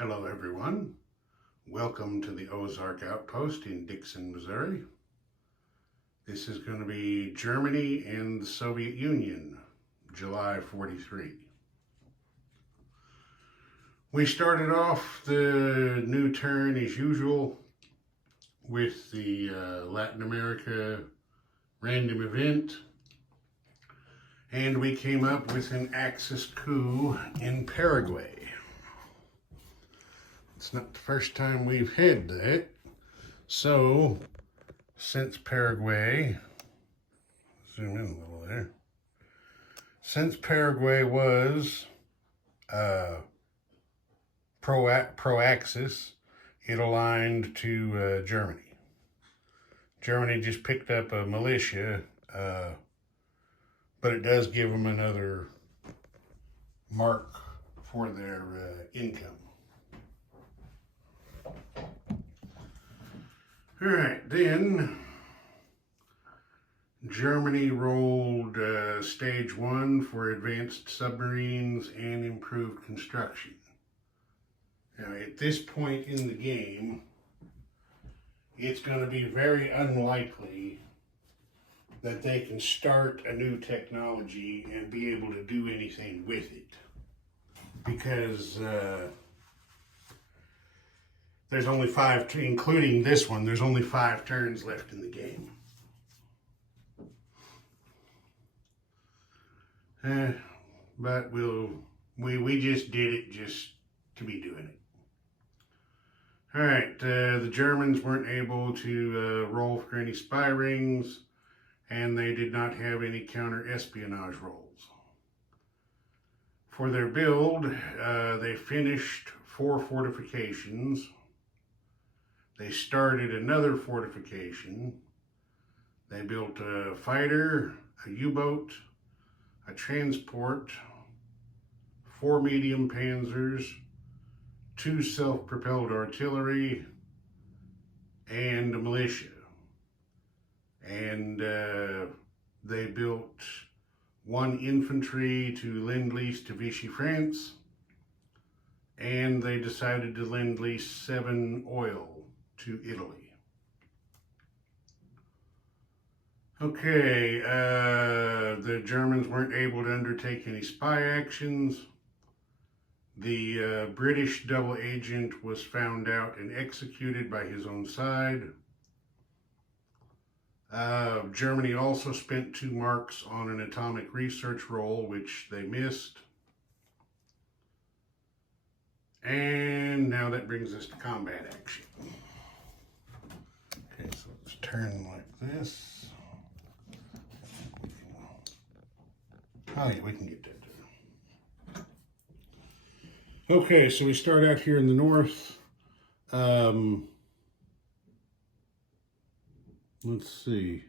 Hello everyone, welcome to the Ozark Outpost in Dixon, Missouri. This is going to be Germany and the Soviet Union, July 43. We started off the new turn as usual with the Latin America random event, and we came up with an Axis coup in Paraguay. It's not the first time we've had that. So, since Paraguay, zoom in a little there. Since Paraguay was pro-Axis, it aligned to Germany. Germany just picked up a militia, but it does give them another mark for their income. All right, then Germany rolled stage 1 for advanced submarines and improved construction. Now, at this point in the game, it's going to be very unlikely that they can start a new technology and be able to do anything with it, because there's only 5, including this one, there's only 5 turns left in the game. But we just did it just to be doing it. All right, the Germans weren't able to roll for any spy rings, and they did not have any counter-espionage rolls. For their build, they finished 4 fortifications. They started another fortification. They built a fighter, a U-boat, a transport, 4 medium panzers, 2 self-propelled artillery, and a militia. And they built 1 infantry to lend-lease to Vichy France, and they decided to lend-lease 7 oil to Italy. Okay, the Germans weren't able to undertake any spy actions. The British double agent was found out and executed by his own side. Germany also spent 2 marks on an atomic research roll, which they missed. And now that brings us to combat action. Okay, so let's turn like this. Oh yeah, we can get that done. Okay, so we start out here in the north. Let's see.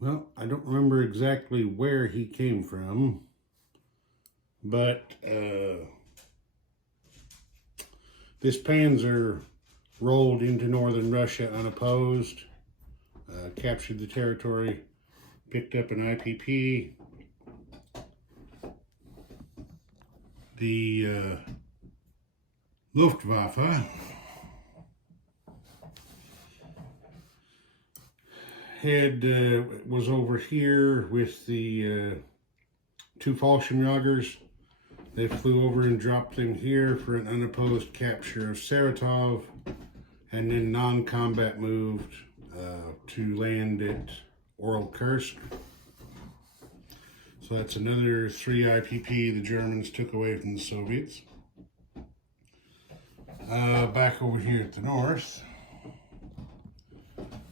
Well, I don't remember exactly where he came from, but this panzer rolled into northern Russia unopposed, captured the territory, picked up an IPP. The Luftwaffe was over here with the 2 Fallschirmjägers. They flew over and dropped them here for an unopposed capture of Saratov, and then non-combat moved to land at Oral-Kursk. So that's another 3 IPP the Germans took away from the Soviets. Back over here at the north,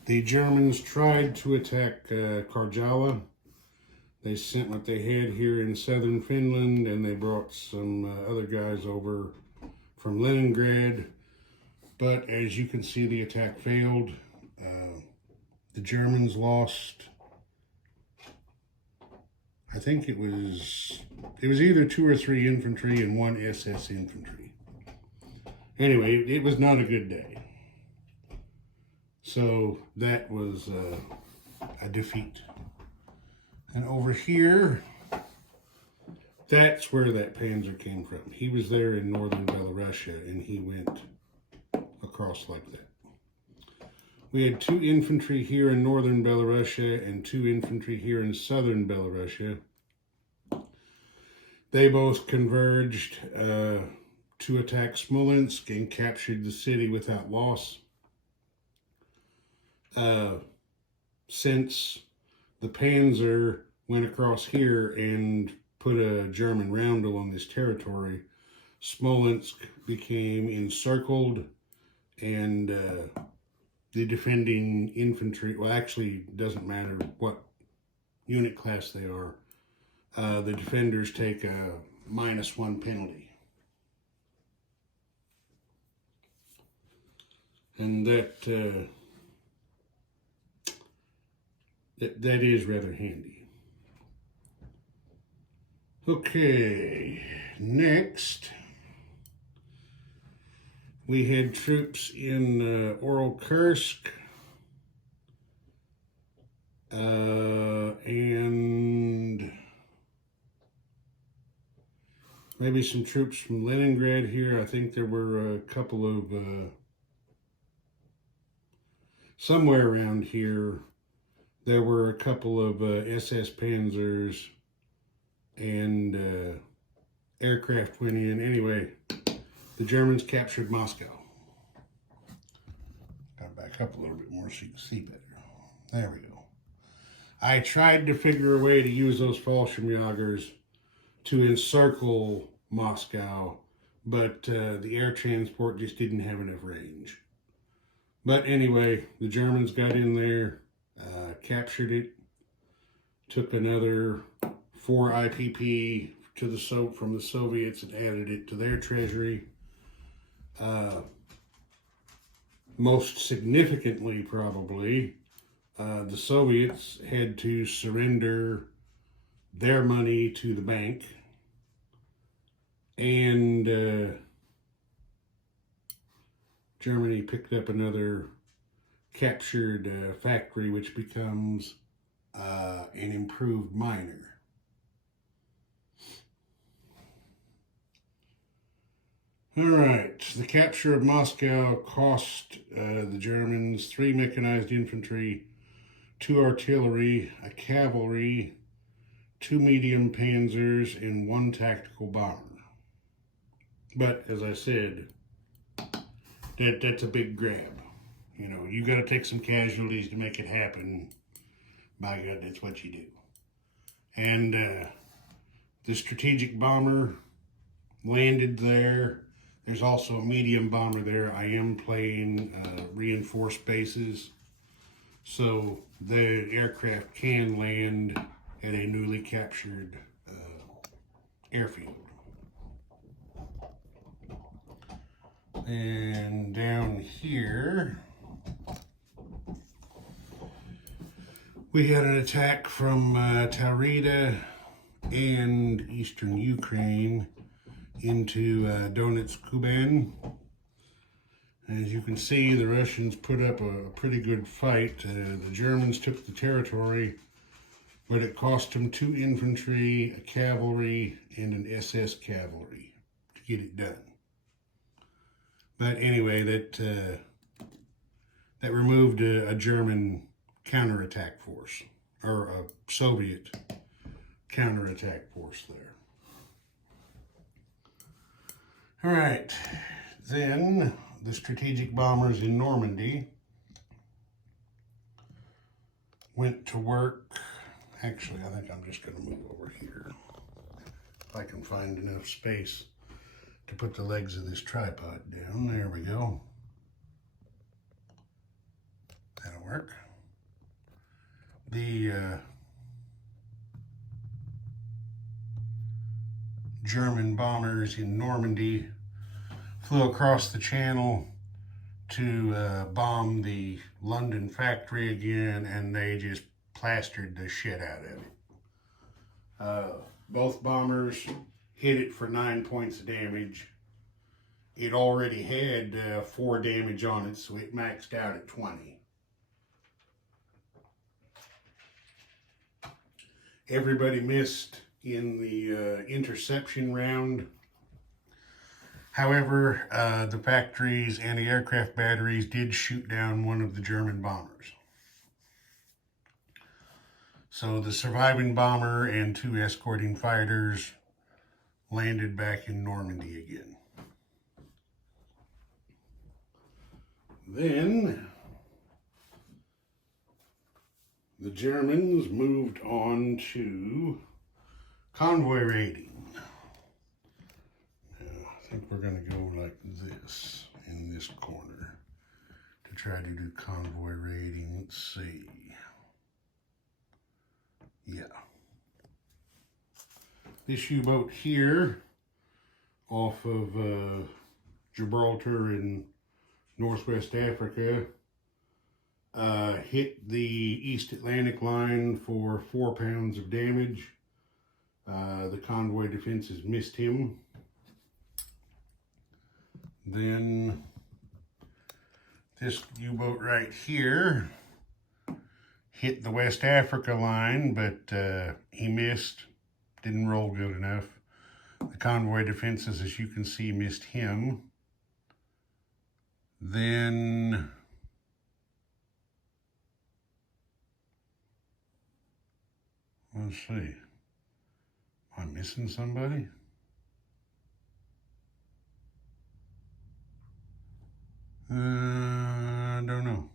the Germans tried to attack Karjala. They sent what they had here in southern Finland, and they brought some other guys over from Leningrad. But as you can see, the attack failed. The Germans lost, I think it was either 2 or 3 infantry and 1 SS infantry. Anyway, it was not a good day. So that was a defeat. And over here, That's where that Panzer came from. He was there in northern Belarusia, and he went across like that. We had 2 infantry here in northern Belarusia and 2 infantry here in southern Belarusia. They both converged to attack Smolensk and captured the city without loss. Since the Panzer went across here and put a German roundel on this territory, Smolensk became encircled, and the defending infantry, well, actually, it doesn't matter what unit class they are, the defenders take a -1 penalty. And that is rather handy. Okay, next we had troops in Kursk and maybe some troops from Leningrad here. I think there were a couple of somewhere around here there were a couple of SS Panzers and aircraft went in. Anyway, the Germans captured Moscow. Gotta back up a little bit more so you can see better. There we go. I tried to figure a way to use those Fallschirmjägers to encircle Moscow, but the air transport just didn't have enough range. But anyway, the Germans got in there, captured it, took another 4 IPP to from the Soviets and added it to their treasury. Most significantly, probably, the Soviets had to surrender their money to the bank, and Germany picked up another captured factory, which becomes an improved miner. All right, the capture of Moscow cost the Germans 3 mechanized infantry, 2 artillery, a cavalry, 2 medium panzers, and 1 tactical bomber. But as I said, that's a big grab. You know, you got to take some casualties to make it happen. By God, that's what you do. And the strategic bomber landed there. There's also a medium bomber there. I am playing reinforced bases, so the aircraft can land at a newly captured airfield. And down here, we had an attack from Taurida and eastern Ukraine into Donetsk, Kuban. As you can see, the Russians put up a pretty good fight. The Germans took the territory, but it cost them 2 infantry, a cavalry, and an SS cavalry to get it done. But anyway, that removed a German counterattack force, or a Soviet counterattack force there. All right, then the strategic bombers in Normandy went to work. Actually, I think I'm just going to move over here if I can find enough space to put the legs of this tripod down. There we go. That'll work. The German bombers in Normandy flew across the channel to bomb the London factory again, and they just plastered the shit out of it. Both bombers hit it for 9 points of damage. It already had 4 damage on it, so it maxed out at 20. Everybody missed in the interception round. However, the factory's anti-aircraft batteries did shoot down one of the German bombers. So the surviving bomber and 2 escorting fighters landed back in Normandy again. Then the Germans moved on to convoy raiding. I think we're going to go like this in this corner to try to do convoy raiding. Let's see. Yeah. This U-boat here off of Gibraltar in Northwest Africa hit the East Atlantic line for 4 pounds of damage. The convoy defenses missed him. Then this U-boat right here hit the West Africa line, but he missed, didn't roll good enough. The convoy defenses, as you can see, missed him. Then let's see, am I missing somebody? I don't know.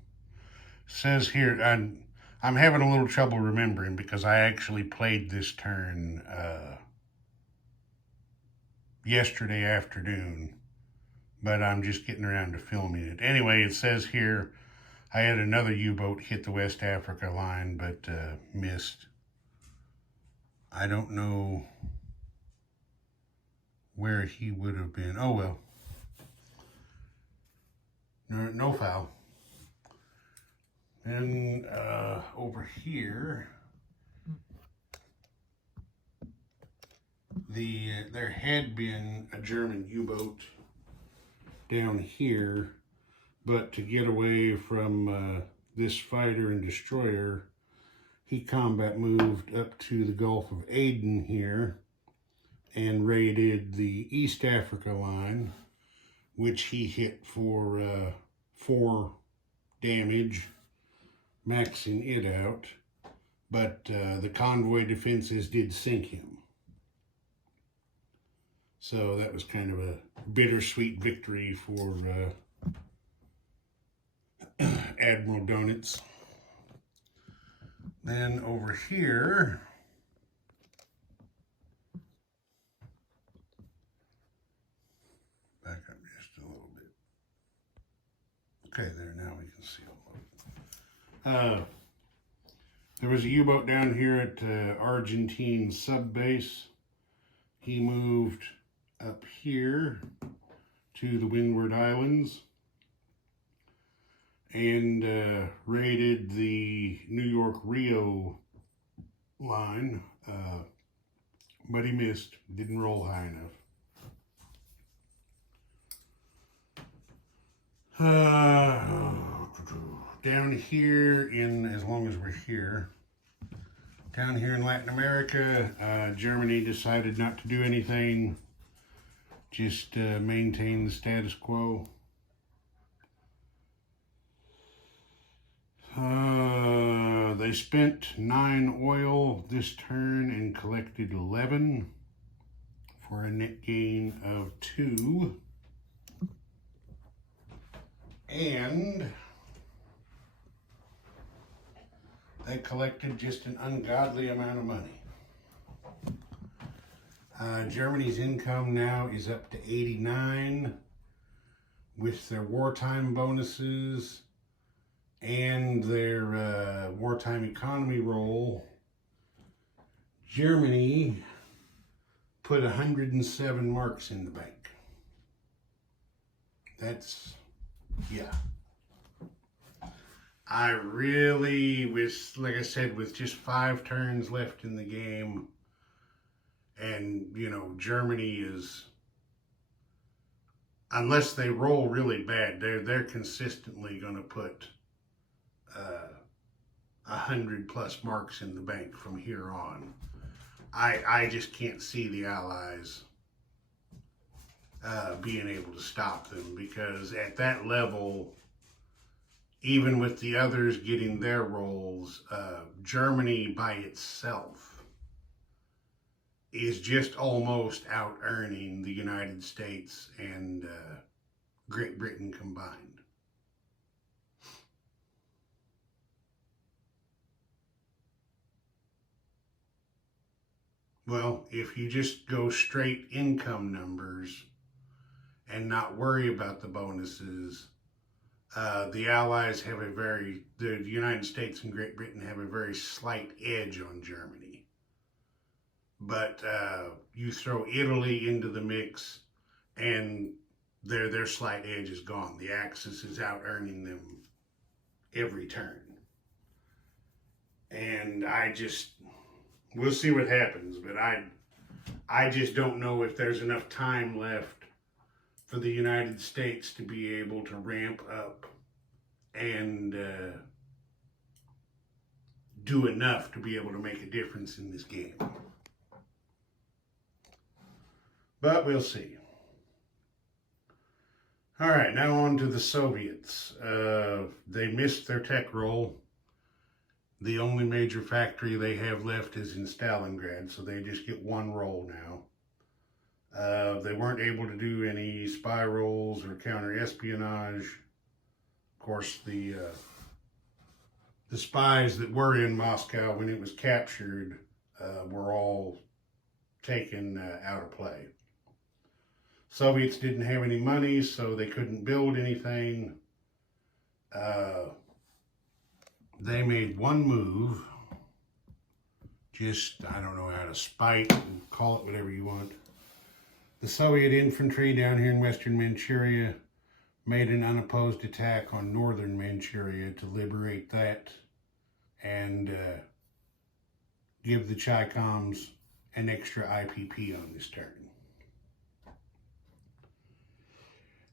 Says here, I'm having a little trouble remembering because I actually played this turn yesterday afternoon, but I'm just getting around to filming it. Anyway, it says here, I had another U-boat hit the West Africa line, but missed. I don't know where he would have been. Oh, well. No foul. And over here, there had been a German U-boat down here, but to get away from this fighter and destroyer, he combat moved up to the Gulf of Aden here and raided the East Africa line, which he hit for 4 damage, maxing it out, but the convoy defenses did sink him. So that was kind of a bittersweet victory for Admiral Donuts. Then over here, back up just a little bit. Okay, there, now we can see all of it. There was a U-boat down here at Argentine sub base. He moved up here to the Windward Islands and raided the New York Rio line, but he missed, didn't roll high enough. Down here as long as we're here, down here in Latin America, Germany decided not to do anything, just maintain the status quo. They spent 9 oil this turn and collected 11 for a net gain of 2. And they collected just an ungodly amount of money. Germany's income now is up to 89 with their wartime bonuses and their wartime economy roll. Germany put 107 marks in the bank. That's, yeah. I really, like I said, with just 5 turns left in the game, and, you know, Germany is, unless they roll really bad, they're consistently going to put 100+ marks in the bank from here on. I just can't see the Allies being able to stop them, because at that level, even with the others getting their roles, Germany by itself is just almost out earning the United States and Great Britain combined. Well, if you just go straight income numbers and not worry about the bonuses, the Allies have the United States and Great Britain have a very slight edge on Germany. But you throw Italy into the mix, and their slight edge is gone. The Axis is out earning them every turn. And we'll see what happens, but I just don't know if there's enough time left for the United States to be able to ramp up and do enough to be able to make a difference in this game. But we'll see. All right, now on to the Soviets. They missed their tech roll. The only major factory they have left is in Stalingrad, so they just get one roll now. They weren't able to do any spy rolls or counter-espionage. Of course, the spies that were in Moscow when it was captured were all taken out of play. Soviets didn't have any money, so they couldn't build anything. They made one move, just, I don't know how to spite, call it whatever you want. The Soviet infantry down here in western Manchuria made an unopposed attack on northern Manchuria to liberate that and give the Chi-Coms an extra IPP on this turn.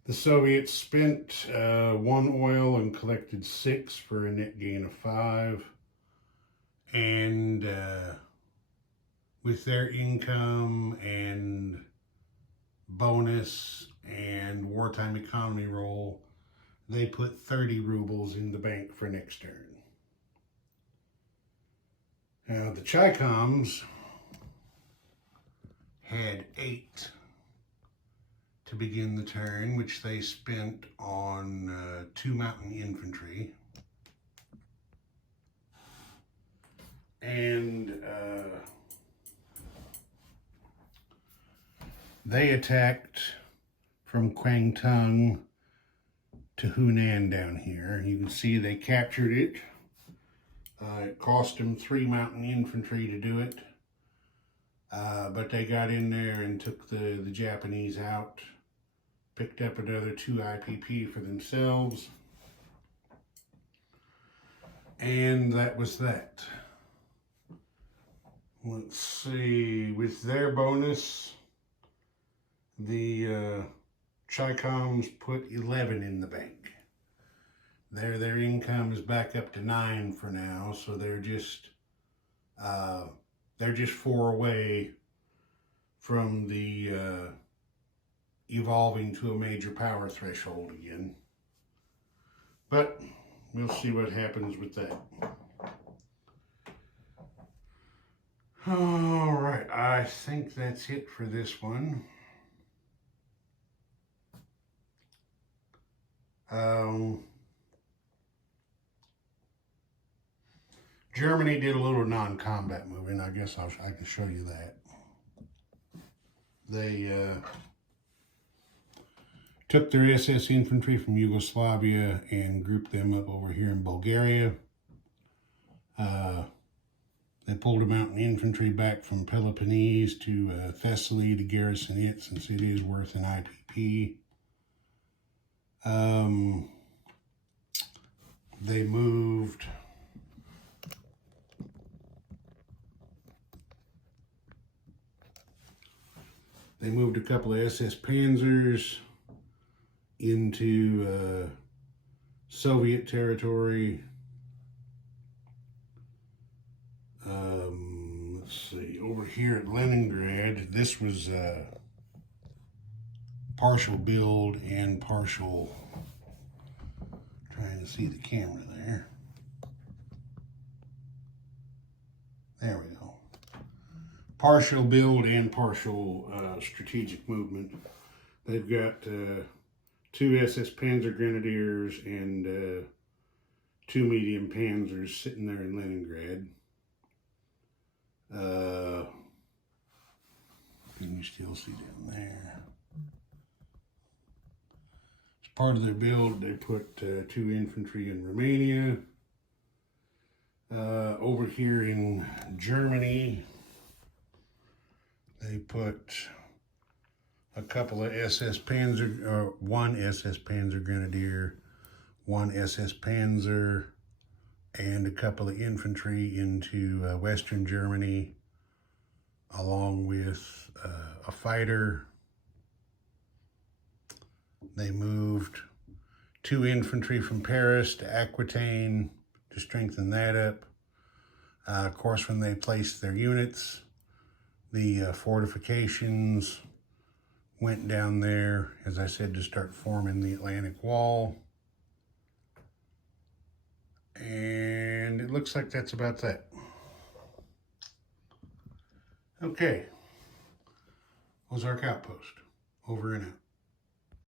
The Soviets spent 1 oil and collected 6 for a net gain of 5. And with their income and bonus and wartime economy roll, they put 30 rubles in the bank for next turn. Now the Chi-Coms had 8 to begin the turn, which they spent on 2 mountain infantry. And they attacked from Kwangtung to Hunan down here. You can see they captured it. It cost them 3 mountain infantry to do it. But they got in there and took the Japanese out. Picked up another 2 IPP for themselves. And that was that. Let's see, with their bonus, the Chi-Coms put 11 in the bank. Their income is back up to 9 for now, so they're just 4 away from the evolving to a major power threshold again. But we'll see what happens with that. All right, I think that's it for this one. Germany did a little non-combat moving. I guess I can show you that. They took their SS infantry from Yugoslavia and grouped them up over here in Bulgaria. They pulled a mountain infantry back from Peloponnese to Thessaly to garrison it, since it is worth an IPP. They moved a couple of SS Panzers into Soviet territory. Let's see, over over here at Leningrad, this was partial build and partial, trying to see the camera there. There we go. Partial build and partial strategic movement. They've got 2 SS Panzer Grenadiers and 2 medium Panzers sitting there in Leningrad. Can you still see down there? As part of their build, they put 2 infantry in Romania. Over here in Germany, they put a couple of SS Panzer, 1 SS Panzer Grenadier, 1 SS Panzer, and a couple of infantry into Western Germany, along with a fighter. They moved 2 infantry from Paris to Aquitaine to strengthen that up. Of course, when they placed their units, the fortifications went down there, as I said, to start forming the Atlantic Wall. And it looks like that's about that. Okay. Ozark Outpost. Over and out.